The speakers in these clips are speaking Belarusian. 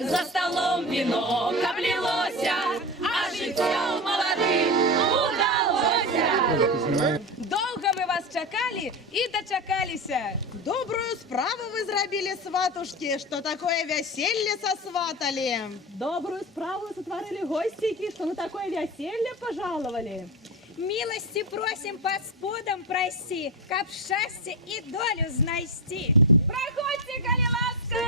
За столом вино облилося, а життя молодим удалося. Довго ми вас чекали і дочекалися. Добрую справу вы зробили, сватушки, что такое веселье сосватали. Добрую справу сотворили гостики, что на такое веселье пожаловали. Милости просим под сподом прости, каб счастье и долю знайсти. Проходьте, коли ласка.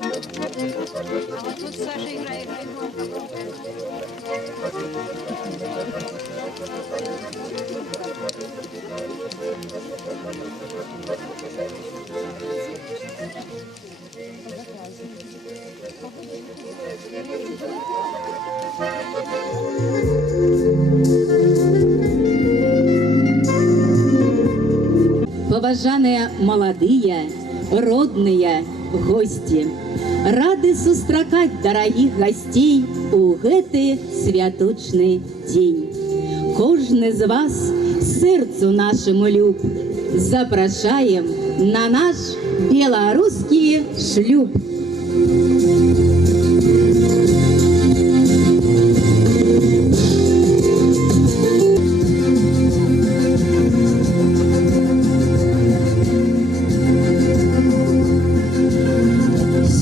А вот тут Саша играет громко. Поважаныя маладыя, родныя гости, рады сустракаць дарагіх гостей у гэты святочны дзень. Кожны з вас сэрцу нашаму люб, запрашаем на наш беларускі шлюб.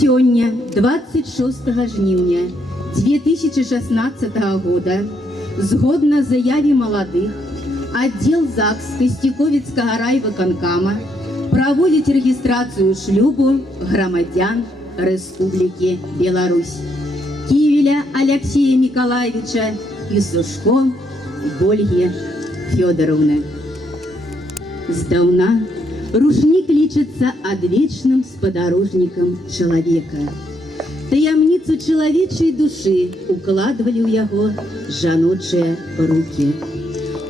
Сёння, 26 жніўня 2016 года, згодна заяве маладых, аддзел ЗАГС Касціковіцкага райвыканкама праводзіць рэгістрацыю шлюбу грамадзян Рэспублікі Беларусь Ківеля Алексея Миколаевича і Сушко Ольгі Фёдоровны. Здаўна рушнік лічыцца адвечным спадарожнікам чалавека. Таямніцу чалавечай душы укладвалі ў яго жаночыя рукі,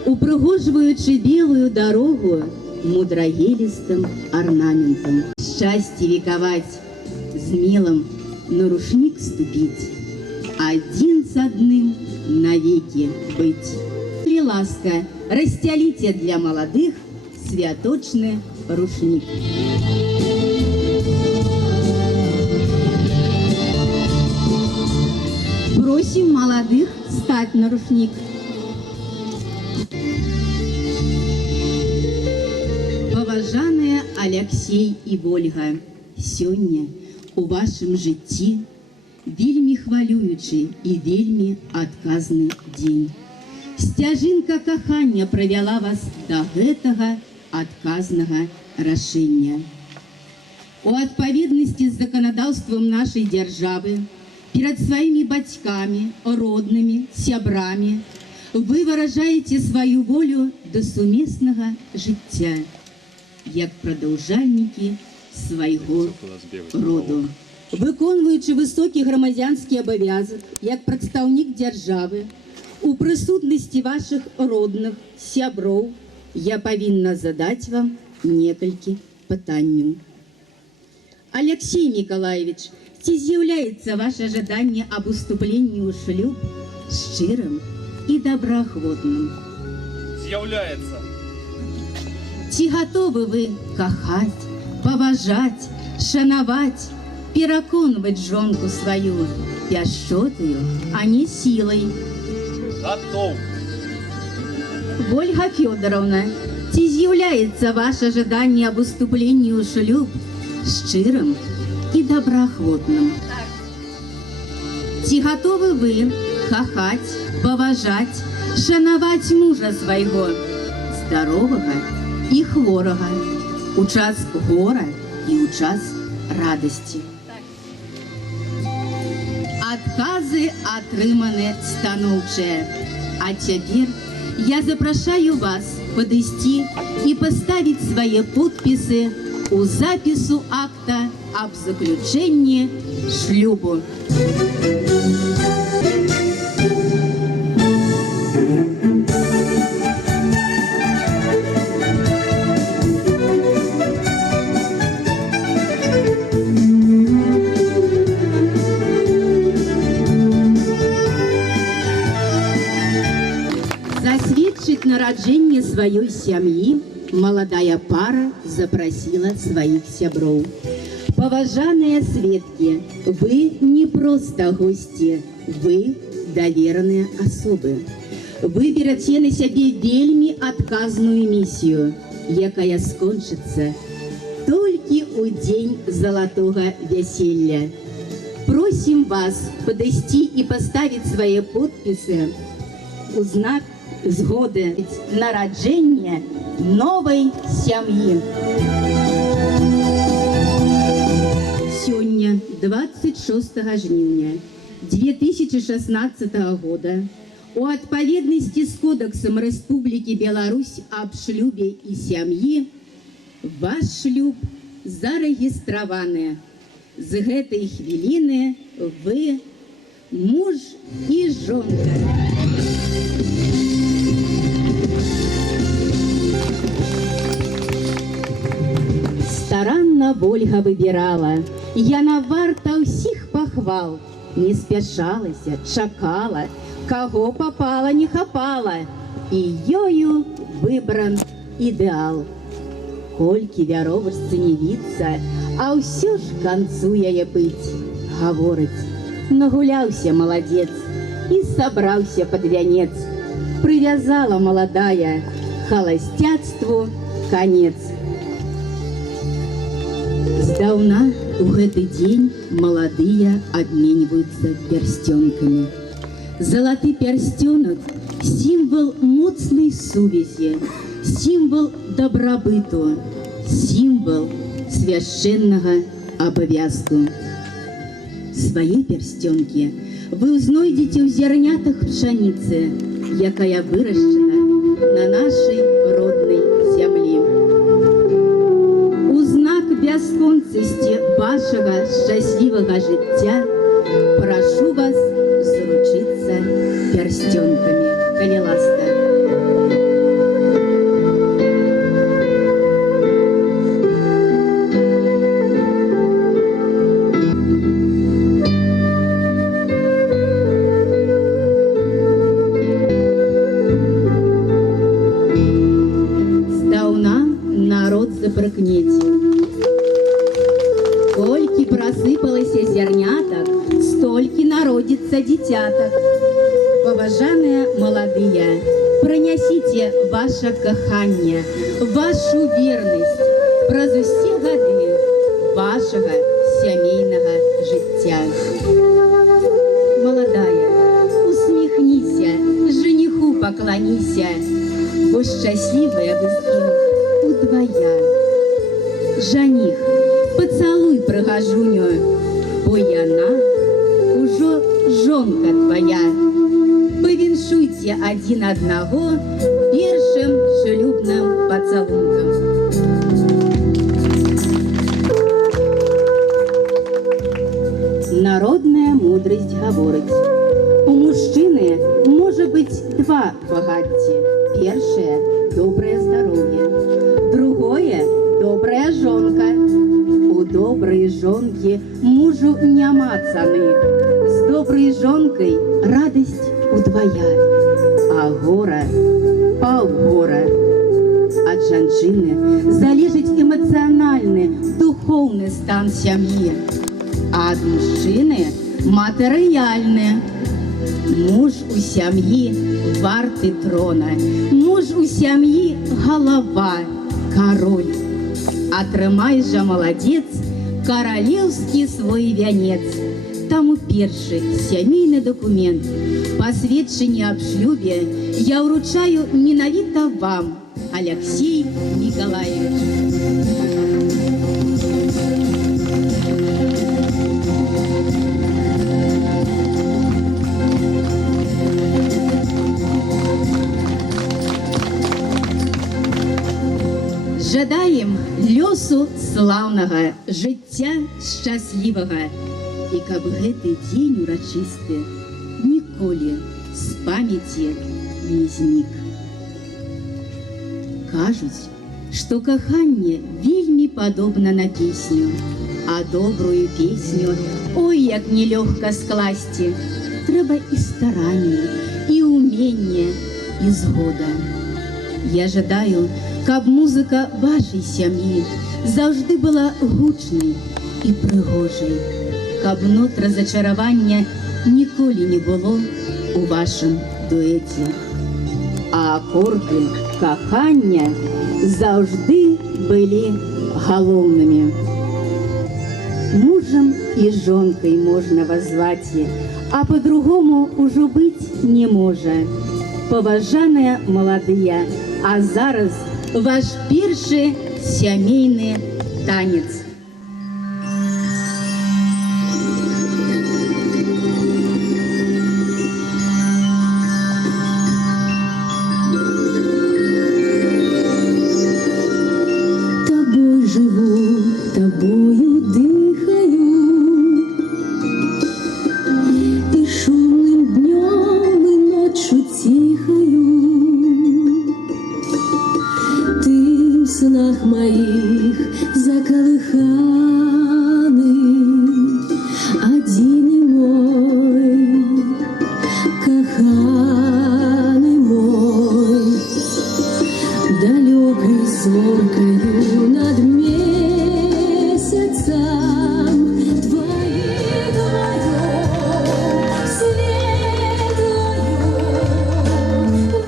упрыгожваючы белую дарогу мудрагелістым арнаментам. Шчасце векаваць, змелым на рушнік ступіць, адзін з адным навекі быць. Калі ласка, расцяліце для маладых святочны рушнік. Просим молодых стать на рушник. Поважаныя Алексей і Ольга, сёння у вашым жыцці вельмі хвалюючы і вельмі адказны дзень. Сцяжынка кахання правяла вас да гэтага адказнага рашэння. У адпаведнасці з заканадаўствам нашай дзяржавы перед сваімі бацькамі, роднымі, сябрамі вы выражаеце сваю волю да сумеснага жыцця, як прадаўжальнікі свайго роду. Выконваючы высокі грамадзянскі абавязак як прадстаўнік дзяржавы, у прысутнасці вашых родных, сяброў, я павінна задаць вам некалькі пытанняў. Алексей Николаевич, ці з'яўляецца ваше жаданне об уступленні ў шлюб шчырым і добраахвотным? З'яўляецца. Ці гатовы вы кахаць, паважаць, шанаваць, пераконваць жонку сваю пяшчотаю, а не сілай? Готов. Ольга Фёдоровна, ці з'яўляецца ваше жаданне об уступленні ў шлюб шчырым і добраахвотным? Так. Ці гатовы вы кахаць, паважаць, шанаваць мужа свайго, здаровага і хворага, у час гора і ў час радасці? Так. Адказы атрыманы станоўчыя. А цяпер я запрашаю вас падысці і паставіць свае подпісы у запісу акта аб заключэнні шлюбу. нараджэнне сваёй сям'і маладая пара запрасіла сваіх сяброў. Паважаныя сведкі, вы не проста госці, вы давераныя асобы. Вы бераце на сябе вельмі адказную місію, якая скончыцца толькі ў дзень залатога вяселля. Просім вас падысці і паставіць свае подпісы у знак згоды нараджэння новай сям'і. Сёння, 26 жніўня 2016 года, у адпаведнасці з Кодэксам Рэспублікі Беларусь аб шлюбе і сям'і, ваш шлюб зарэгістраваны. З гэтай хвіліны вы муж і жонка. Старанна Вольга выбірала, яна варта ўсіх пахвал. Не спяшалася, чакала, каго папала, не хапала, і ёю выбран ідэал. Колькі вяровачцы не віцца, а ўсё ж канцу яе быць. Гаворыць, нагуляўся маладзец і сабраўся пад вянец. Прывязала маладая халасцяцтву канец. Здаўна у гэты дзень маладыя абменьваюцца пярсцёнкамі. Залаты пярсцёнак – сімвал моцнай сувязі, сімвал дабрабыту, сімвал свяшчэннага абавязку. Свае пярсцёнкі вы знойдзеце ў зярнятах пшаніцы, якая вырашчана на нашай роднай зямлі. У знак бясконцасці вашага шчаслівага жыцця прашу вас заручыцца пярсцёнкамі, калі ласка. Колькі прасыпалася зярнятак, столькі народзіцца дзіцятак. Паважаныя маладыя, пранясіце ваша каханне, вашу вернасць праз усе гады вашага сямейнага жыцця. Маладая, усміхніся, жаніху пакланіся, бо шчаслівыя вы з ім удвая. Жаніх, пацалуй прыгажуню, бо яна ўжо жонка твая. Павіншуйце адзін аднаго першым шлюбным пацалункам. Народная мудрасць гаворыць: у мужчыны можа быць два багацці. Першае – добрае здароўе, другое – добрая жонка. У добрай жонкі мужу няма цаны. З добрай жонкай радасць удвая, а гора паўгора. Ад жанчыны залежыць эмацыянальны, духоўны стан сям'і, а ад мужчыны матэрыяльны. Муж у сям'і варты трона, муж у сям'і галава, кароль. Атрымай жа, маладзец, каралеўскі свой вянец. Таму першы сямейны дакумент, пасведчанне аб шлюбе, я ўручаю менавіта вам, Алексей Николаевич. Жадаем лёсу слаўнага, жыцця шчаслівага, і каб гэты дзень урачысты ніколі з памяці не знік. Кажуць, што каханне вельмі падобна на песню, а добрую песню, ой, як нелёгка скласці. Трэба і старанне, і ўменне, і згода. Я жадаю, каб музыка вашай сям'і заўжды была гучнай і прыгожай, каб нот разачаравання ніколі не было у вашым дуэце. А акорды кахання заўжды былі галоўнымі. Мужам і жонкай можна вас зваць, а по-другому ўжо быць не можа. Паважаныя маладыя, а зараз ваш першы сямейны танец. Тобой живу, тобою дыхаю, и шумным днем, и ночью тихою. Ты в снах моих заколыханы, один и мой, коханый мой, далекой зоркою над месяцем твоих глазов светлою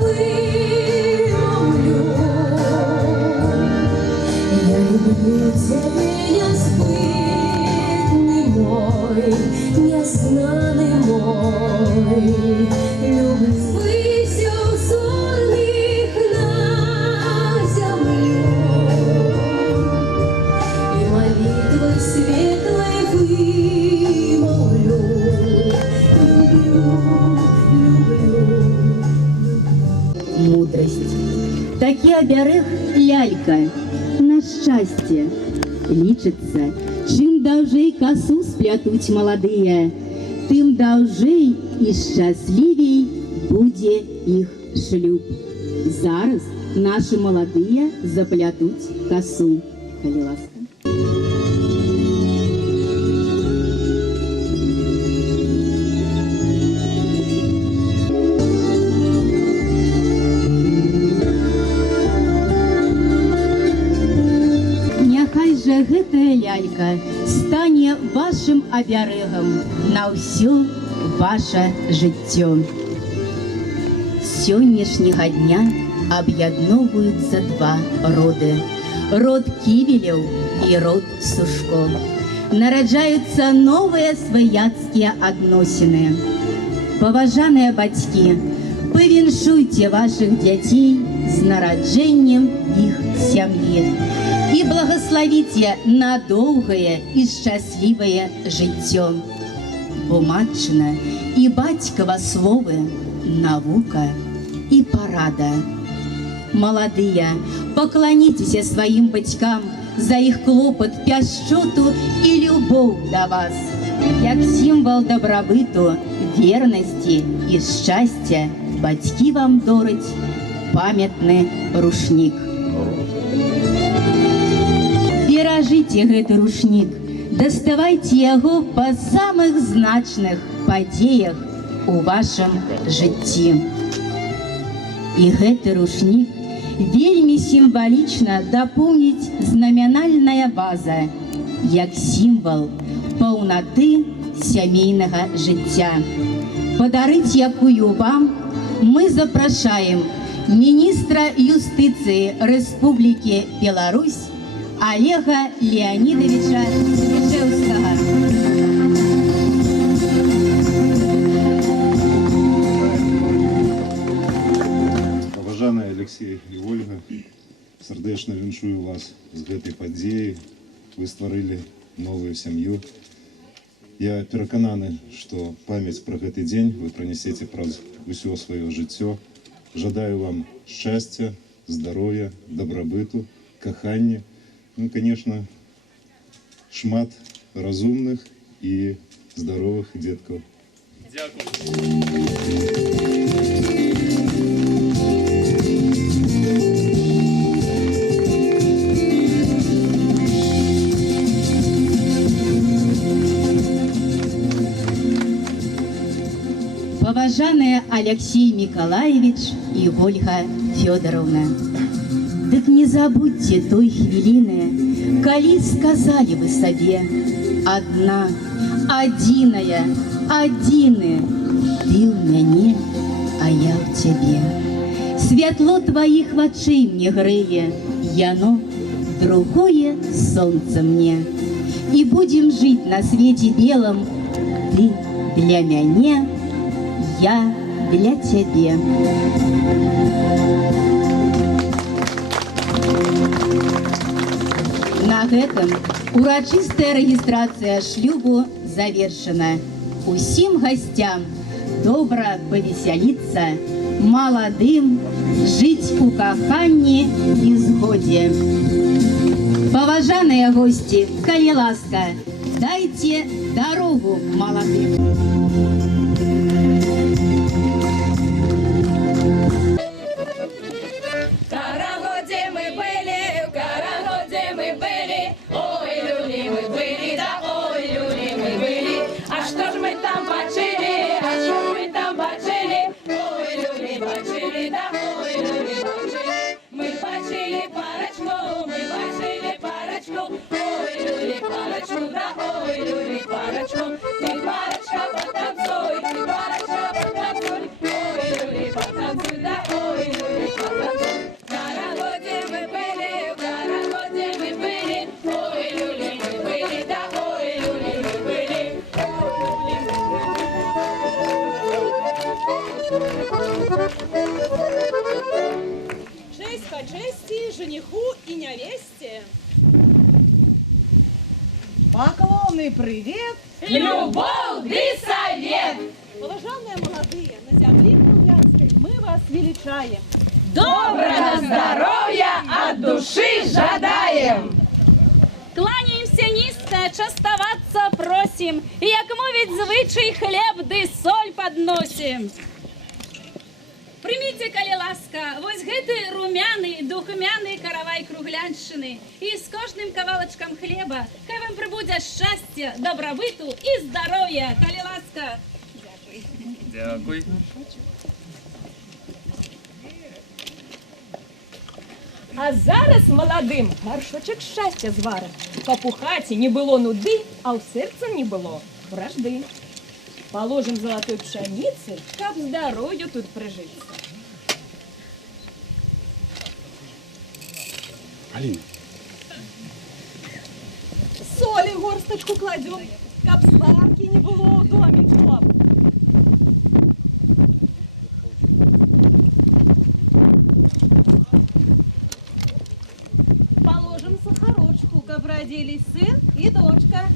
вымолвлю. Я люблю тебя, неспытный мой, незнаный мой, люблю ввысь узорных на землю, и молитвой светлой вымолвлю. Люблю. Мудрость. Такі абярэг лялька на шчасце. Лічыцца, чым даўжэй касу сплятуць маладыя, тым даўжэй і шчаслівей будзе іх шлюб. Зараз нашы маладыя заплятуць касу. Калі ласка. Няхай жа гэтая лялька стане вашым абярэгам на ўсё ваша жыццё. З сённяшняга дня аб'ядноўваюцца два роды. Род Ківелеў і род Сушко. Нараджаюцца новыя сваяцкія адносіны. Паважаныя бацькі, павіншуйце вашых дзяцей з нараджэннем іх сям'і і благаславіце на доўгае і шчаслівае жыццё. Бо матчына і бацькава словы навука і парада. Маладыя, пакланіцеся сваім бацькам за іх клопат, пяшчоту і любоў да вас. Як сімвал дабрабыту, вернасці і шчасця бацькі вам дораць памятны рушнік. Беражыце гэты рушнік, даставайце яго па самых значных падзеях у вашым жыцці. І гэты рушнік вельмі сімвалічна дапоўніць знамянальная база, як сімвал паўнаты сямейнага жыцця. Падарыць якую вам мы запрашаем міністра юстыцыі Рэспублікі Беларусь Олега Леонидовича Свяжевского. Паважаныя Алексей і Ольга, сардэчна віншую вас з гэтай падзеяй. Вы стварылі новую сям'ю. Я перакананы, што памяць пра гэты дзень вы пранесеце праз усё сваё жыццё. Жадаю вам шчасця, здароўя, дабрабыту, кахання. Ну, конечно, шмат разумных і здаровых дзеткаў. Дякую. Паважаныя Алексей Миколаевич і Ольга Фёдоровна. Дык не забудьте той хвилины, коли сказали вы себе: одна, одиная, одины, ты у мяне, а я в тебе. Святло твоих вачэй мне грэе, яно другое солнце мне. И будем жить на свете белом, ты для мяне, я для тебе. На гэтым урачыстая рэгістрацыя шлюбу завершана. Усім гостям добра павесяліцца, маладым жыць у каханні і згодзе. Паважаныя гости, калі ласка, дайте дорогу молодым. Честь по чести жениху и невесте. Поклонный привет! Любовь и совет! Уважаемые молодые, на земле Круглянской мы вас величаем. Доброго здоровья от души жадаем! Кланяемся низко, частоваться просим, и як мовить звычай хлеб ды соль подносим. Примите, калі ласка, вось гэты румяны, духмяны каравай кругляншчыны. І з кожным кавалачкам хлеба хай вам прыбудзе шчасця, добрабыту і здароўя, калі ласка. Дякую. А зараз молодым горшочек счастья зварим. Каб у хаті не было нуды, а у сердце не было вражды. Положим золотой пшеницы, каб здоровью тут прижиться. Алина. Соли горсточку кладем, каб сварки не было у домиков. Положим сахарочку, каб родились сын и дочка.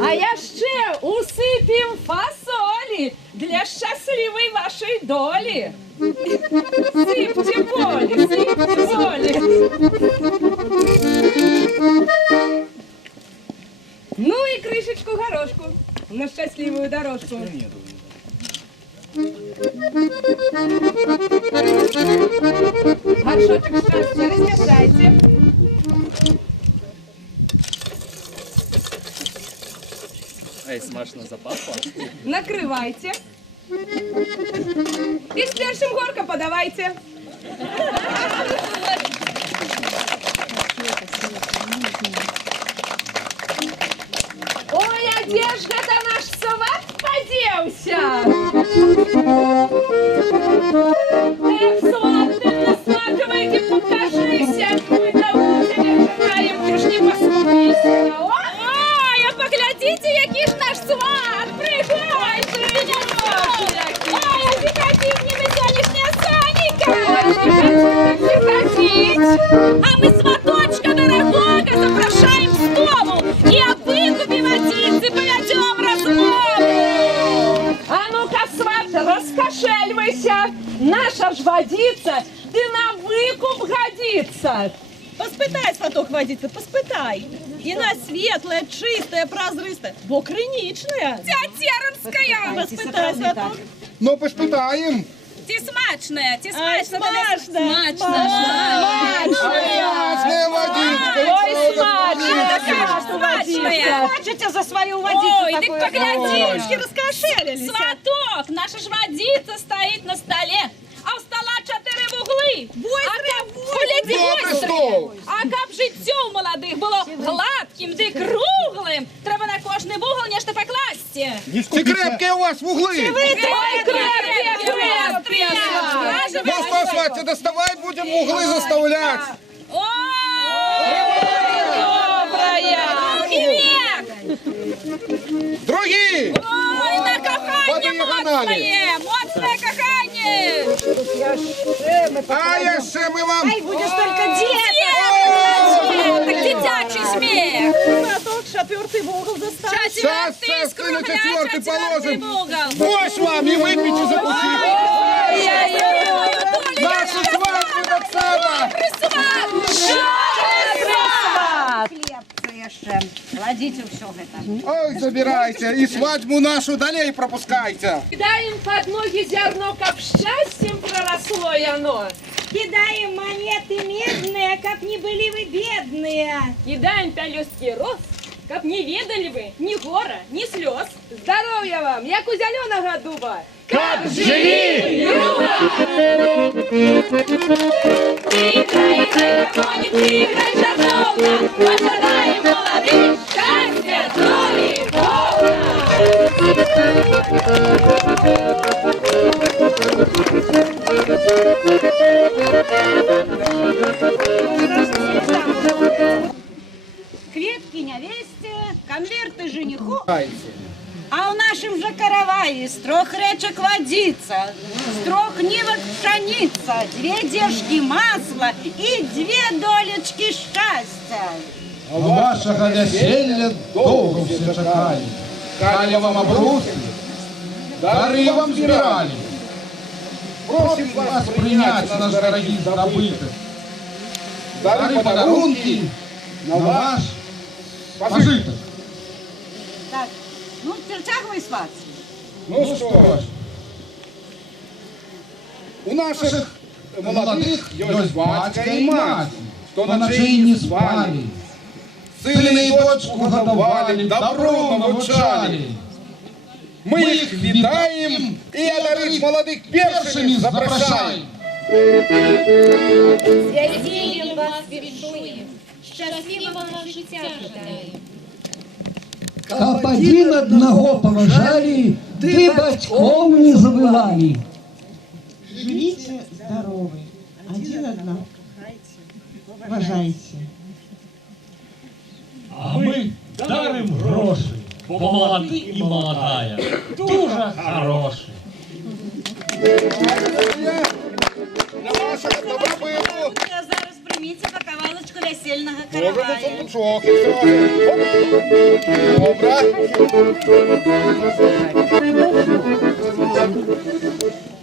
А яшчэ усыпем фасолі для щасливой вашей доли. Сыпьте боли, сыпьте боли. Ну и крышечку горошку на счастливую дорожку. Горшочек счастья размешайте. Эй, смачно запахло. Накрывайте. И с першим горка подавайте. Ой, а где ж гэта наш сват подевся? Эх, сват, ты насматривайте, покажися. Мы давно тебе желаем, ты ж не поскупись. Ой, а поглядите, який ж наш сват! Пригайте! Ой, а зікатіть ніби сьогоднішня Саніка! А мы сваточка дорогого запрошаем в столу и о выкупе водицы поведем размову! А ну-ка, сват, раскошельвайся. Наша ж водица, ты на выкуп годится. Поспитай, сваток водиться, поспитай. І на світле, чисте, прозристе, бо кринічне. Тетеринская! Поспитай, сваток. Ну, поспитаем. Ти смачная, ти Ай, смачная! смачно. Смачная водичка. Ой, смачно, водичная. Хочете за свою водицу Ой, такую? так погляди. Ручки раскошелились. Сваток, наша ж водица стоит на столе, а у стола 4 вугли. Погляди, Добрий быстро. стол. А каб життя у молодих було гладким, ди круглим, треба на кожний вугол нечто покласти. Чи крепкі у вас вугли? Ну что, Сватя, доставай, будем углы заставлять. Другие! Ой, на кохання моцне! Моцне кохання! А jeszcze ми вам... Будешь только делать. Так дитячий сміх! Сваток, 4-й в угол заставить. Сейчас, Четвертый, ты на скругляй, 4-й четвертый положим. угол! Ось вам і випійте, закусіть. Наші свадьби так само. Хлебцы еще. Кладите все это. Ой, забирайте. І свадьбу нашу далей пропускайте. Кидаем под ноги зерно, как счастьем проросло и оно. Кидаем монеты медные, как не были вы бедные. Кидаем пелюстки роз, как не ведали вы ни гора, ни слез. Здоровья вам, як у зеленого дуба. Как живі! Тихай, шановна, пожадаємо молодих щастя, долі, Кветки невесте, конверты жениху. А в нашем же каравае с 3 речек водица, с 3 нивок пшеница, 2 дежки масла и 2 долечки счастья. А вашого весілля довго все чекали. Калі вам обруси, дари вам збирали. Просим вас принять наш дорогий добыток. Дары подарунки на ваш пожиток. Так, ну тягивай сват. Ну что ж, у наших молодых есть батька и мать, что ночей не спали. Сына и дочку годовали, добро навчали. Мы их вітаем и одарить молодых першими запрошаем. З весіллям вас віншуємо, щасливого життя жадаємо. Каб один одного поважали, ты батьком не забывали. Живите здоровы, один одного уважайте. А мы дарим гроши, бо молодий і молодая, дуже хороші. Для вашего добробыту. Зараз прийміться по кавалочку весельного Можемо каравая. сундучок і Добре.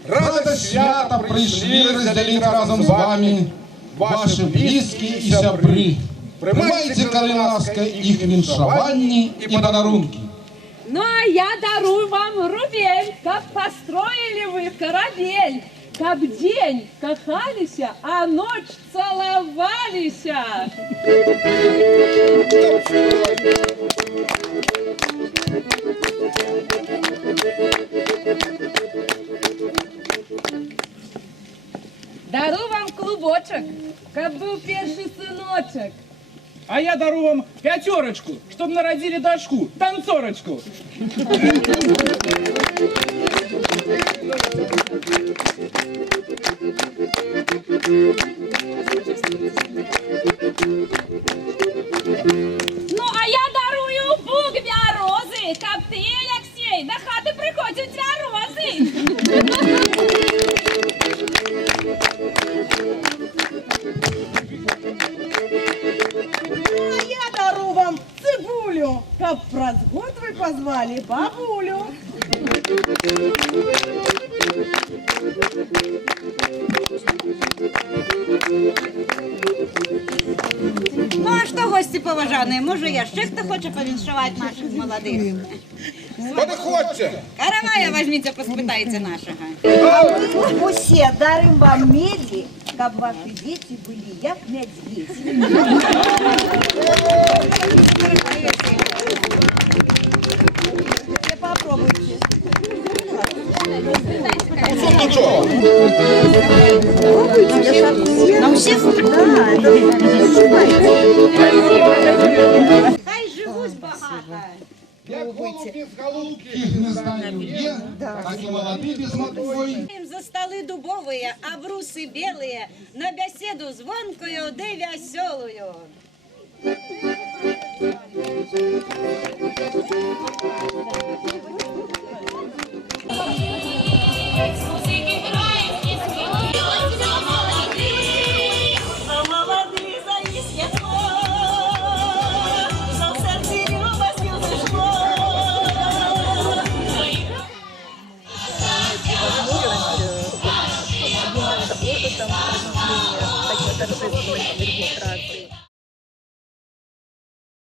Радость свята прийшли розділити разом з вами ваші близькі і сябри. Приймайте, коли ласка, їх віншованні і подарунки. Ну а я дарую вам рубель, как построили вы корабель, как день кахалися, а ночь целовалися. Дару вам клубочок, как был перший сыночек. А я дару вам 5, чтоб народили дочку, танцорочку. Ну, а я дарую буквя рози, каб ти, Алексей, до хати приходять ця рози. А я дару вам цибулю, как праз год вы позвали бабулю. Ну а що, гості поважані, може я ще хто хоче повіншувати наших молодих? Подходьте! Каравая возьмите, поспитайте нашого. Усе дарим вам меди, как ваши дети были, як медведи. у всех? Да, это Хай живуть багато. Як голуб без голубки, не знаю где, так и молодые без молодой. Им за столы дубовые, а брусы белые, на беседу звонкую да веселую. Let's